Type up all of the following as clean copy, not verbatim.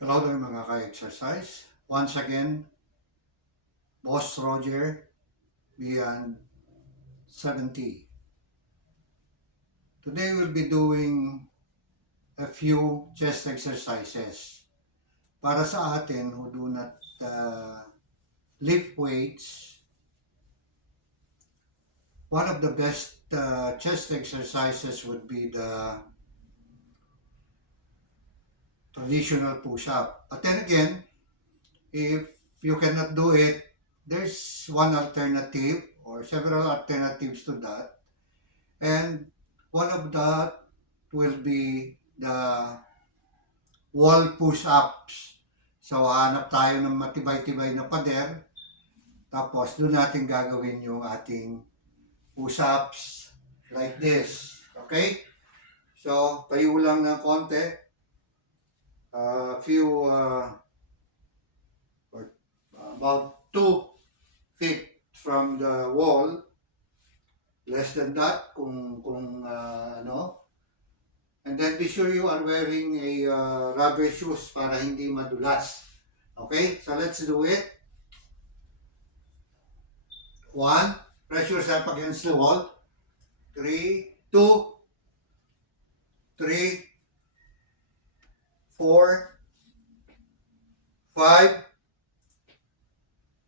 Hello there mga ka-exercise. Once again, Boss Roger, Beyond 70. Today we'll be doing a few chest exercises. Para sa atin who do not lift weights, one of the best chest exercises would be the traditional push-up. But then again, if you cannot do it, there's one alternative or several alternatives to that. And one of that will be the wall push-ups. So, hanap tayo ng matibay-tibay na pader. Tapos, doon natin gagawin yung ating push-ups like this. Okay? So, tayo lang ng konti. Few, or about 2 feet from the wall. Less than that kung ano. And then be sure you are wearing a rubber shoes para hindi madulas. Okay, so let's do it. 1, press yourself against the wall. 3, 2, 3, 4, 5,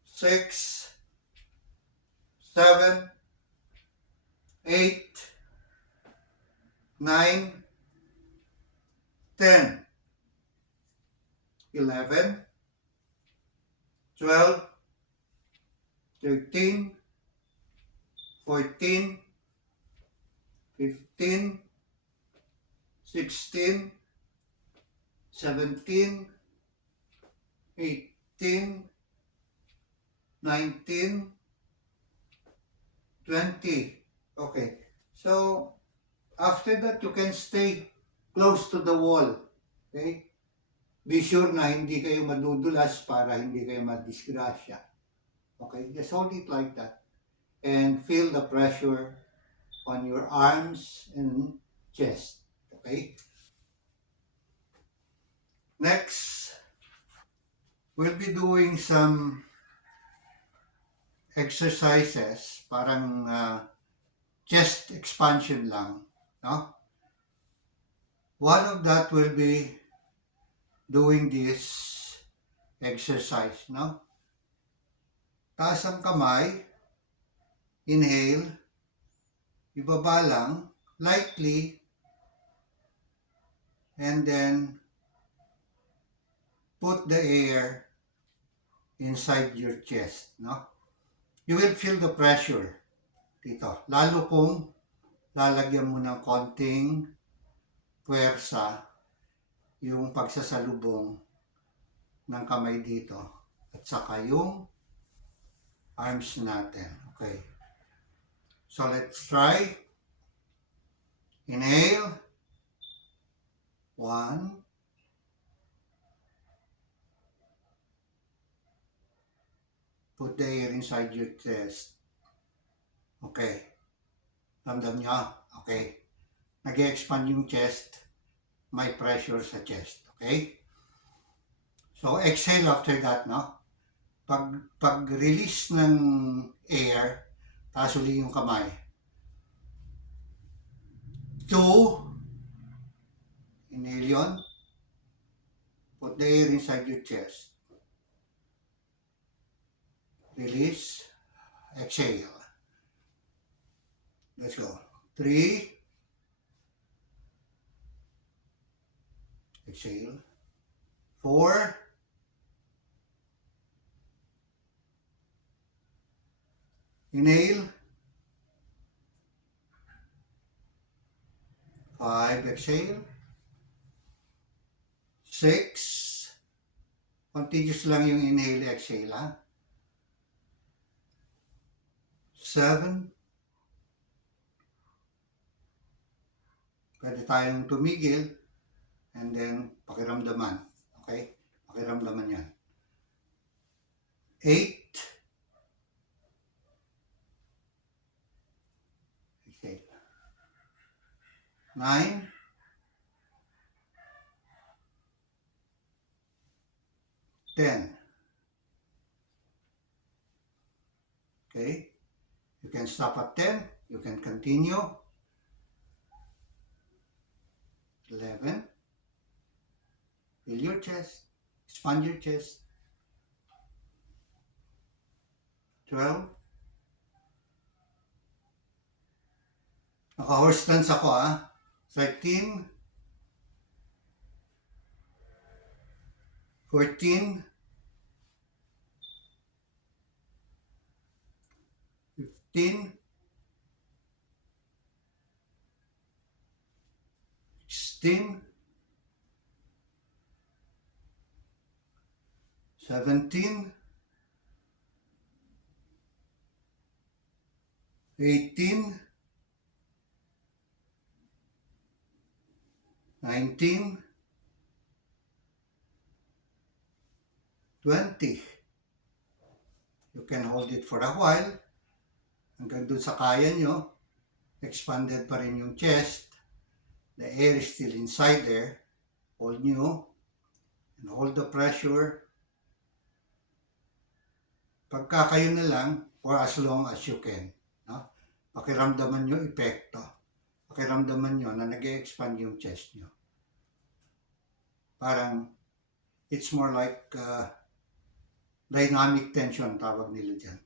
6, 7, 8, 9, 10, 11, 12, 13, 14, 15, 16, 17, 18, 19, 20. Okay. So, after that, you can stay close to the wall. Okay? Be sure na hindi kayo madudulas para hindi kayo madisgrasya. Okay? Just hold it like that. And feel the pressure on your arms and chest. Okay? Next, we'll be doing some exercises, parang chest expansion lang. No? One of that will be doing this exercise. No? Taas ang kamay, inhale, ibaba lang, lightly, and then put the air inside your chest. No? You will feel the pressure dito. Lalo kung lalagyan mo ng konting puwersa yung pagsasalubong ng kamay dito at saka yung arms natin. Okay. So let's try. Inhale. 1. Put the air inside your chest. Okay. Ramdam nyo? Okay. Nag-expand yung chest. May pressure sa chest. Okay? So, exhale after that, no? Pag-release ng air, taas uli yung kamay. 2. Inhale yun. Put the air inside your chest. Release. Exhale. Let's go. 3. Exhale. 4. Inhale. 5. Exhale. 6. Continuous lang yung inhale, exhale, ha? 7. Pwede tayong tumigil and then pakiramdaman. Okay? Pakiramdaman yan. 8. Exhale. 9. 10. Okay? You can stop at 10. You can continue. 11. Fill your chest. Expand your chest. 12. Naka-horse stance ako 13. 14. 15. 16. 17. 18. 19. 20. You can hold it for a while. Hanggang dun sa kaya nyo. Expanded pa rin yung chest. The air is still inside there. Hold nyo. And hold the pressure. Pagka kayo na lang, for as long as you can. No? Pakiramdaman nyo epekto. Pakiramdaman nyo na nag-expand yung chest nyo. Parang, it's more like dynamic tension, tawag nila dyan.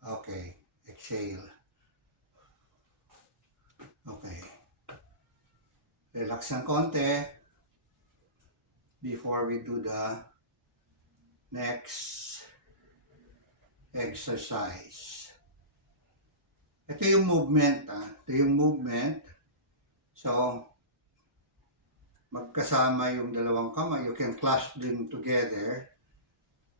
Okay, exhale. Okay. Relax ng konti before we do the next exercise. Ito yung movement. Ito yung movement. So, magkasama yung dalawang kamay. You can clasp them together.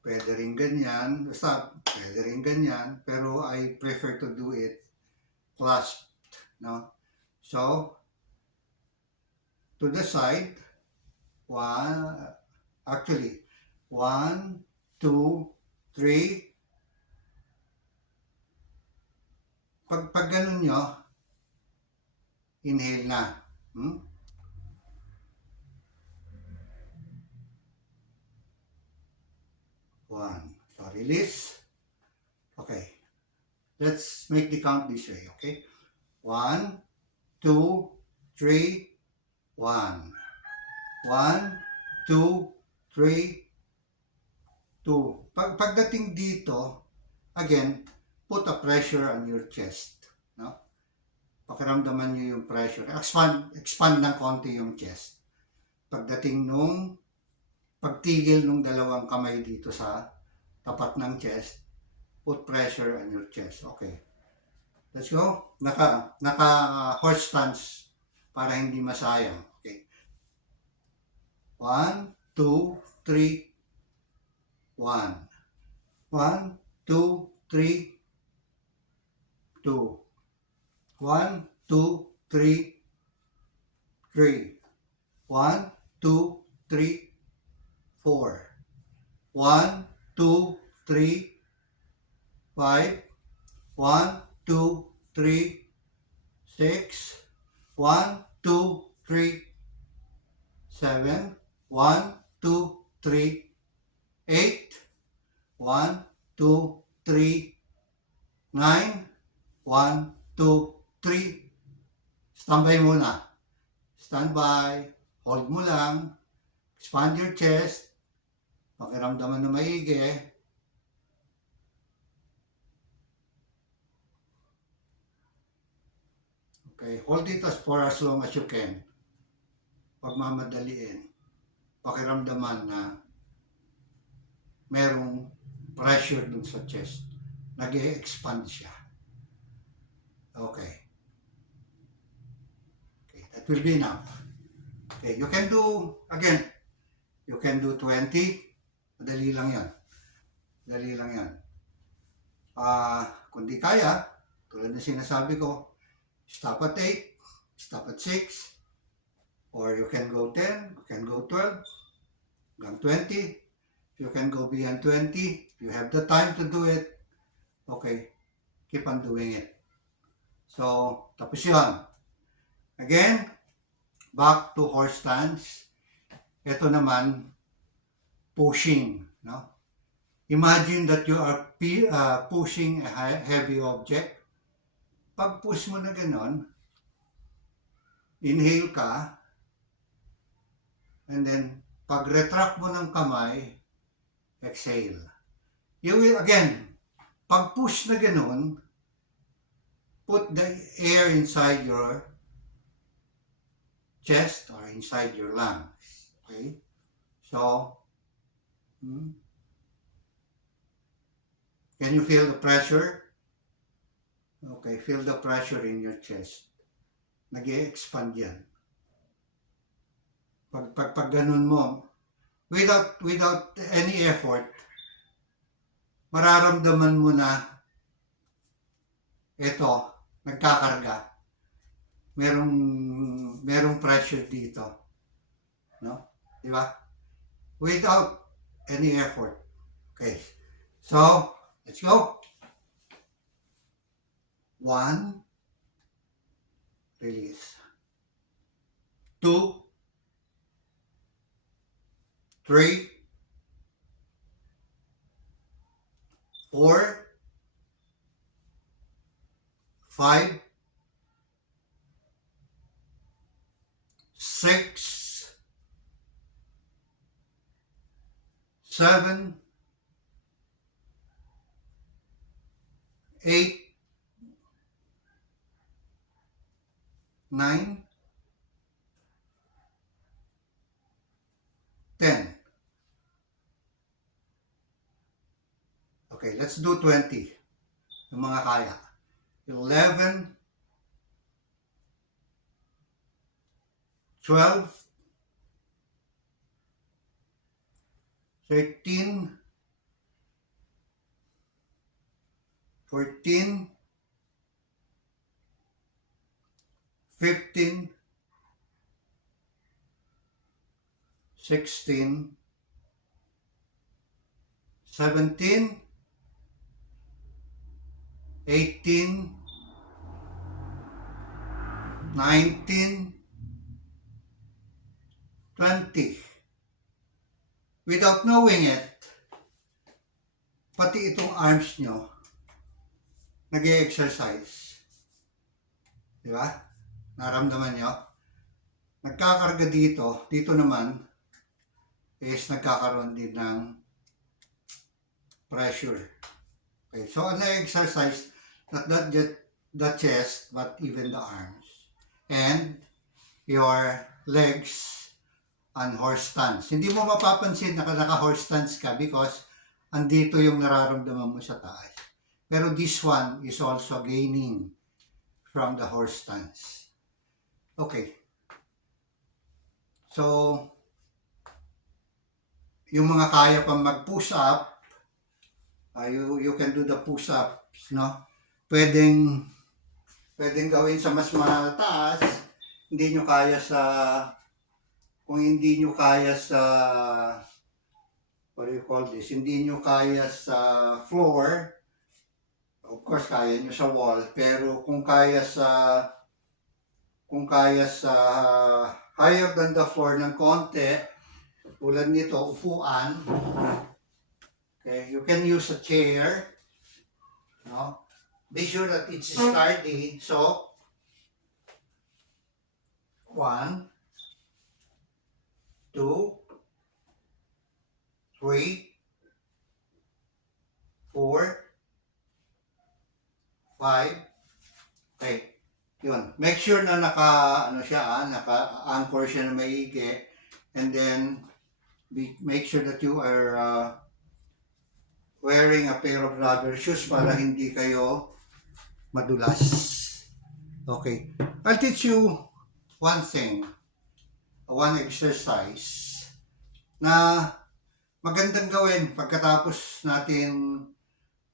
Pwede rin ganyan. Basta, pwede rin ganyan. Pero I prefer to do it clasped. No? So, to the side. 1, 2, 3. Pag ganun nyo, inhale na. One. So, release. Okay. Let's make the count this way, okay? 1, 2, 3, 1. 1, 2, 3, 2. Pagdating dito, again, put a pressure on your chest. No? Pakiramdaman nyo yung pressure. Expand ng konti yung chest. Pagdating nung pagtigil nung dalawang kamay dito sa tapat ng chest, put pressure on your chest. Okay. Let's go. Naka horse stance para hindi masayang. Okay. 1, 2, 3, 1. 1, 2, 3, 2. 1, 2, 3, 3. 1, 2, 3, 4. 1, 2, 3, 5. 1, 2, 3, 6. 1, 2, 3, 7. 1, 2, 3, 8. 1, 2, 3, 9. 1, 2, 3. Standby muna. Standby. Hold mo lang. Expand your chest. Pakiramdaman na maigi. Okay, hold it for as long as you can. Pagmamadaliin. Pakiramdaman na merong pressure dun sa chest. Nag-e-expand siya. Okay. Okay, that will be enough. Okay, you can do, again, you can do 20. Madali lang yan. Madali lang yan. Kung di kaya, tulad na sinasabi ko, stop at 8, stop at 6, or you can go 10, you can go 12, hanggang 20. You can go beyond 20. If you have the time to do it, okay, keep on doing it. So, tapos yun. Again, back to horse stance. Ito naman, pushing, no? Imagine that you are pushing a heavy object. Pag push mo na ganon, inhale ka, and then pag retract mo ng kamay, exhale. You will, again, pag push na ganon, put the air inside your chest or inside your lungs. Okay? So, can you feel the pressure? Okay, feel the pressure in your chest. Nag-i-expand yan. Pag ganun mo, without any effort, mararamdaman mo na ito, nagkakarga. Merong pressure dito. No? Di ba? Without any effort. Okay. So, let's go. 1, release. 2, 3, 4, 5, 6, 7, 8, 9, 10. Okay, let's do 20. Yung mga kaya. 11, 12, 13, 14, 15, 16, 17, 18, 19, 20. Without knowing it, pati itong arms nyo, nag-i-exercise. Di ba? Naramdaman nyo? Nagkakarga dito, dito naman, is nagkakaroon din ng pressure. Okay, so an exercise, not just the chest, but even the arms. And your legs on horse stance. Hindi mo mapapansin na naka-horse stance ka because andito yung nararamdaman mo sa taas. Pero this one is also gaining from the horse stance. Okay. So, yung mga kaya pang mag-push up, you can do the push-ups, no? Pwedeng gawin sa mas mataas, hindi nyo kaya sa, kung hindi nyo kaya sa, what do you call this, hindi nyo kaya sa floor, of course kaya nyo sa wall, pero kung kaya sa higher than the floor ng konti, tulad nito, upuan, okay, you can use a chair, no? Be sure that it's sturdy. So, 1, 2, 3, 4, 5. Okay. Yun. Make sure na naka-anchor siya na maigi. And then, make sure that you are wearing a pair of rubber shoes para hindi kayo madulas. Okay. I'll teach you one thing, one exercise na magandang gawin pagkatapos natin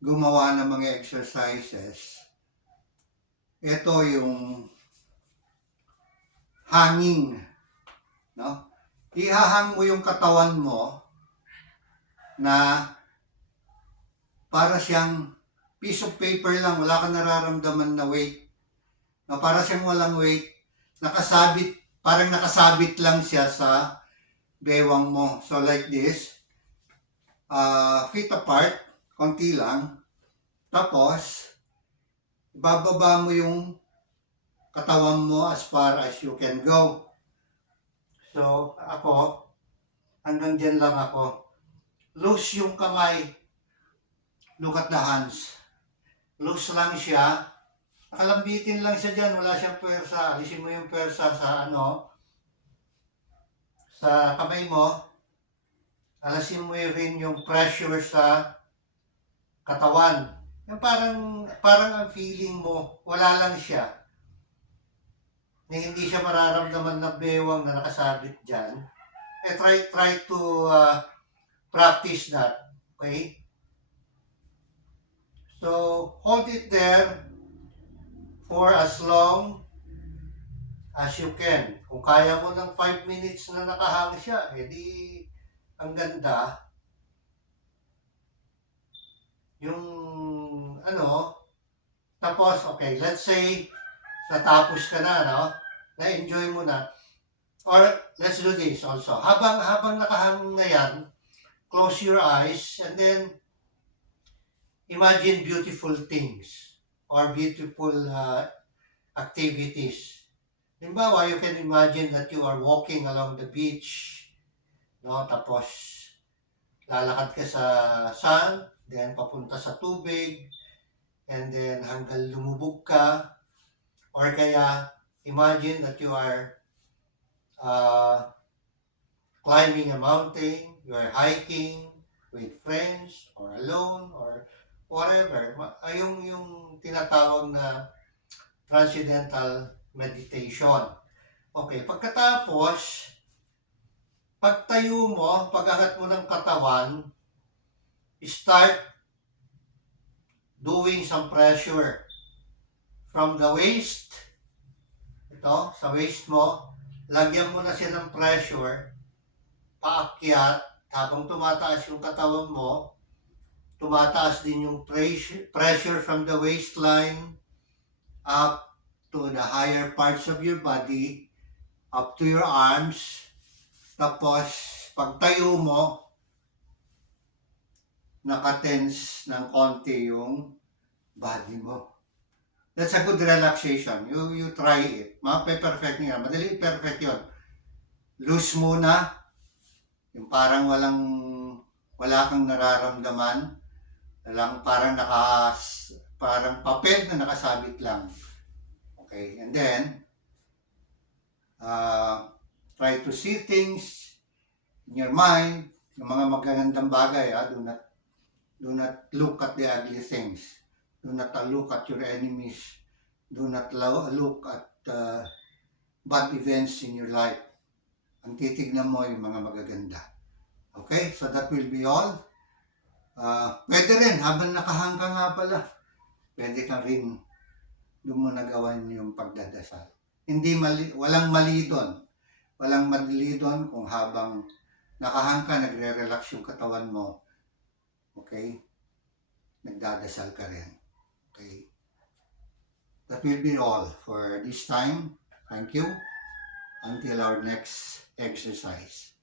gumawa ng mga exercises. Ito yung hanging, no? Ihahang mo yung katawan mo na para siyang piece of paper lang, wala kang nararamdaman na weight. No, para siyang walang weight, nakasabit, parang nakasabit lang siya sa bewang mo. So like this, feet apart, konti lang. Tapos, bababa mo yung katawan mo as far as you can go. So, ako, hanggang dyan lang ako. Loose yung kamay. Look at the hands. Loose lang siya. Nakalambitin lang siya dyan. Wala siyang pwersa. Alisin mo yung pwersa sa sa kamay mo. Alisin mo rin yung pressure sa katawan. Yung parang ang feeling mo, wala lang siya. Na hindi siya mararamdaman na bewang na nakasabit dyan. Try to practice that. Okay? So, hold it there for as long as you can. Kung kaya mo ng 5 minutes na nakahang siya, edi ang ganda. Yung tapos, okay, let's say, natapos ka na, no? Na-enjoy mo na. Or, let's do this also. Habang nakahang na yan, close your eyes and then imagine beautiful things or beautiful activities. Halimbawa, you can imagine that you are walking along the beach, no? Tapos, lalakad ka sa sand, then papunta sa tubig, and then hanggang lumubog ka, or kaya, imagine that you are climbing a mountain, you are hiking with friends, or alone, or whatever. Yung tinatawag na transcendental meditation. Okay, pagkatapos, pagtayo mo, pag-angat mo ng katawan, start doing some pressure from the waist. Ito, sa waist mo, lagyan mo na siya ng pressure, paakyat, habang tumataas yung katawan mo, tumataas din yung pressure from the waistline up to the higher parts of your body, up to your arms. Tapos, pagtayo mo, nakatense ng konti yung body mo. That's a good relaxation. You try it. Mape-perfect niya. Madali perfect yun. Loose muna. Yung parang wala kang nararamdaman. Parang papel na nakasabit lang. Okay. And then, try to see things in your mind. Yung mga magagandang bagay. Do not look at the ugly things. Do not look at your enemies. Do not look at bad events in your life. Ang titignan mo yung mga magaganda. Okay? So that will be all. Pwede rin, habang nakahang ka nga pala, pwede kang rin doon mo nagawan yung pagdadasal. Walang mali doon. Walang mali doon kung habang nakahang ka, nagre-relax yung katawan mo. Okay? Nagdadasal ka rin. Okay? That will be all for this time. Thank you. Until our next exercise.